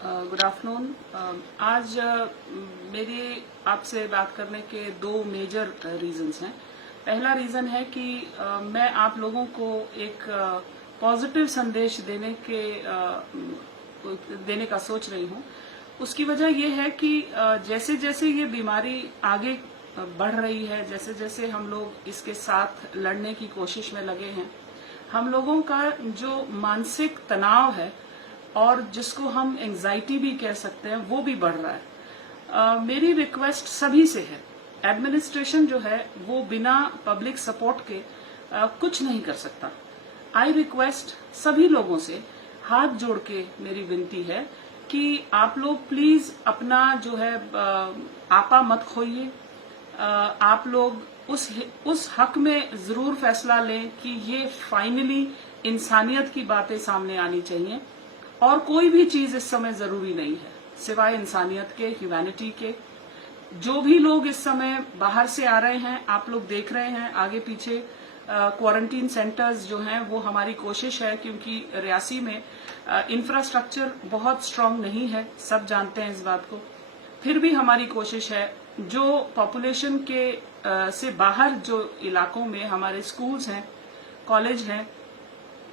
Good afternoon. आज मेरी आपसे बात करने के दो मेजर रीजंस हैं। पहला रीजन है कि मैं आप लोगों को एक पॉजिटिव संदेश देने का सोच रही हूं। उसकी वजह यह है कि जैसे जैसे ये बीमारी आगे बढ़ रही है, जैसे जैसे हम लोग इसके साथ लड़ने की कोशिश में लगे हैं, हम लोगों का जो मानसिक तनाव है और जिसको हम एंजाइटी भी कह सकते हैं, वो भी बढ़ रहा है। मेरी रिक्वेस्ट सभी से है, एडमिनिस्ट्रेशन जो है वो बिना पब्लिक सपोर्ट के कुछ नहीं कर सकता। आई रिक्वेस्ट सभी लोगों से हाथ जोड़ के मेरी विनती है कि आप लोग प्लीज अपना जो है आपा मत खोइए। आप लोग उस हक में जरूर फैसला लें कि ये फाइनली इंसानियत की बातें सामने आनी चाहिए और कोई भी चीज इस समय जरूरी नहीं है सिवाय इंसानियत के, ह्यूमैनिटी के। जो भी लोग इस समय बाहर से आ रहे हैं, आप लोग देख रहे हैं आगे पीछे क्वारंटीन सेंटर्स जो हैं, वो हमारी कोशिश है, क्योंकि रियासी में इंफ्रास्ट्रक्चर बहुत स्ट्रांग नहीं है, सब जानते हैं इस बात को। फिर भी हमारी कोशिश है जो पॉपुलेशन के से बाहर जो इलाकों में हमारे स्कूल्स हैं, कॉलेज हैं,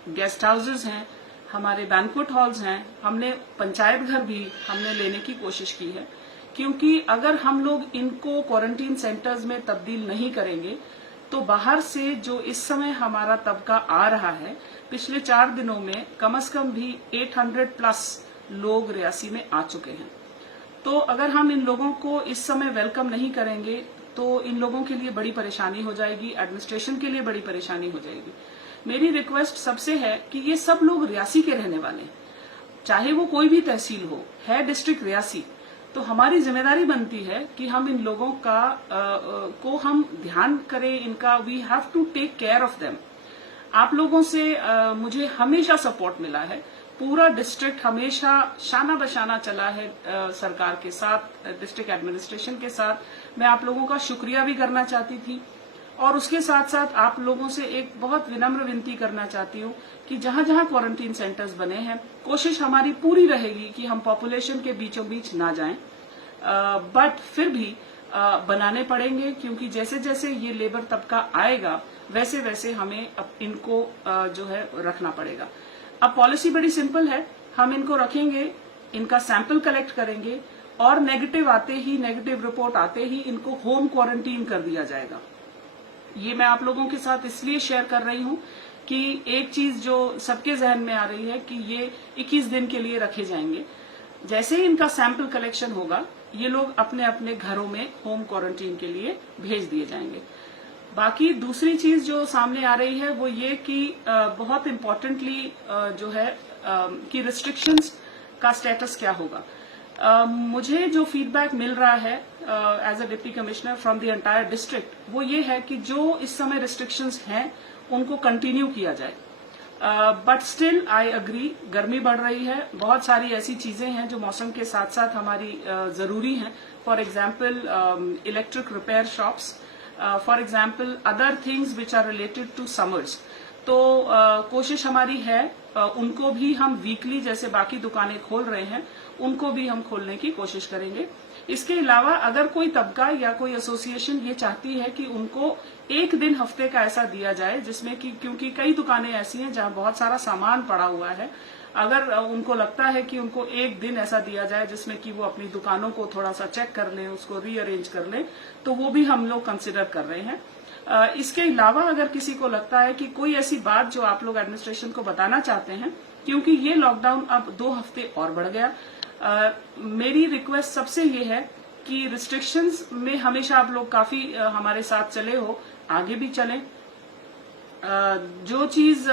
गेस्ट हाउसेज हैं, हमारे बैंक्वेट हॉल्स हैं, हमने पंचायत घर भी हमने लेने की कोशिश की है, क्योंकि अगर हम लोग इनको क्वारंटीन सेंटर्स में तब्दील नहीं करेंगे तो बाहर से जो इस समय हमारा तबका आ रहा है, पिछले 4 दिनों में कम से कम भी 800 प्लस लोग रियासी में आ चुके हैं। तो अगर हम इन लोगों को इस समय वेलकम नहीं करेंगे तो इन लोगों के लिए बड़ी परेशानी हो जाएगी, एडमिनिस्ट्रेशन के लिए बड़ी परेशानी हो जाएगी। मेरी रिक्वेस्ट सबसे है कि ये सब लोग रियासी के रहने वाले हैं, चाहे वो कोई भी तहसील हो, है डिस्ट्रिक्ट रियासी, तो हमारी जिम्मेदारी बनती है कि हम इन लोगों का को हम ध्यान करें, इनका we have to take care of them. आप लोगों से मुझे हमेशा सपोर्ट मिला है, पूरा डिस्ट्रिक्ट हमेशा शाना बशाना चला है सरकार के साथ, डिस्ट्रिक्ट एडमिनिस्ट्रेशन के साथ। मैं आप लोगों का शुक्रिया भी करना चाहती थी और उसके साथ साथ आप लोगों से एक बहुत विनम्र विनती करना चाहती हूँ कि जहां जहां क्वारंटीन सेंटर्स बने हैं, कोशिश हमारी पूरी रहेगी कि हम पॉपुलेशन के बीचों बीच ना जाएं, बट फिर भी बनाने पड़ेंगे, क्योंकि जैसे जैसे ये लेबर तबका आएगा वैसे वैसे हमें अब इनको जो है रखना पड़ेगा। अब पॉलिसी बड़ी सिंपल है, हम इनको रखेंगे, इनका सैंपल कलेक्ट करेंगे और नेगेटिव रिपोर्ट आते ही इनको होम क्वारंटीन कर दिया जाएगा। ये मैं आप लोगों के साथ इसलिए शेयर कर रही हूं कि एक चीज जो सबके जहन में आ रही है कि ये 21 दिन के लिए रखे जाएंगे। जैसे ही इनका सैंपल कलेक्शन होगा, ये लोग अपने अपने घरों में होम क्वारंटीन के लिए भेज दिए जाएंगे। बाकी दूसरी चीज जो सामने आ रही है वो ये कि बहुत इम्पोर्टेंटली जो है कि रिस्ट्रिक्शंस का स्टेटस क्या होगा। मुझे जो फीडबैक मिल रहा है as a deputy commissioner from the entire district, वो ये है कि जो इस समय रिस्ट्रिक्शंस हैं उनको कंटिन्यू किया जाए। बट स्टिल आई अग्री, गर्मी बढ़ रही है, बहुत सारी ऐसी चीजें हैं जो मौसम के साथ साथ हमारी जरूरी हैं। For example electric repair shops, for example other things which are related to summers. तो कोशिश हमारी है उनको भी हम वीकली, जैसे बाकी दुकानें खोल रहे हैं, उनको भी हम खोलने की कोशिश करेंगे। इसके अलावा अगर कोई तबका या कोई एसोसिएशन ये चाहती है कि उनको एक दिन हफ्ते का ऐसा दिया जाए जिसमें कि, क्योंकि कई दुकानें ऐसी हैं जहां बहुत सारा सामान पड़ा हुआ है, अगर उनको लगता है कि उनको एक दिन ऐसा दिया जाए जिसमें कि वो अपनी दुकानों को थोड़ा सा चेक कर लें, उसको रीअरेंज कर लें, तो वो भी हम लोग कंसिडर कर रहे हैं। इसके अलावा अगर किसी को लगता है कि कोई ऐसी बात जो आप लोग एडमिनिस्ट्रेशन को बताना चाहते हैं, क्योंकि ये लॉकडाउन अब 2 हफ्ते और बढ़ गया, मेरी रिक्वेस्ट सबसे ये है कि रिस्ट्रिक्शंस में हमेशा आप लोग काफी हमारे साथ चले हो, आगे भी चलें। जो चीज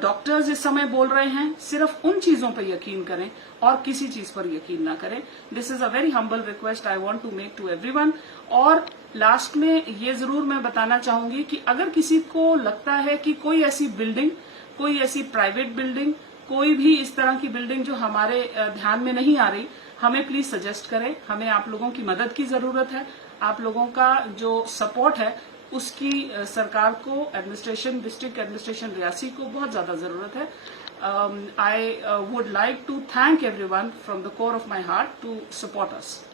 डॉक्टर्स इस समय बोल रहे हैं, सिर्फ उन चीजों पर यकीन करें और किसी चीज पर यकीन ना करें। This is a very humble request I want to make to everyone. और लास्ट में ये जरूर मैं बताना चाहूंगी कि अगर किसी को लगता है कि कोई ऐसी बिल्डिंग, कोई ऐसी प्राइवेट बिल्डिंग, कोई भी इस तरह की बिल्डिंग जो हमारे ध्यान में नहीं आ रही, हमें प्लीज सजेस्ट करें। हमें आप लोगों की मदद की जरूरत है, आप लोगों का जो सपोर्ट है उसकी सरकार को, एडमिनिस्ट्रेशन, डिस्ट्रिक्ट एडमिनिस्ट्रेशन रियासी को बहुत ज्यादा जरूरत है। I would like to thank everyone from the core of my heart to support us.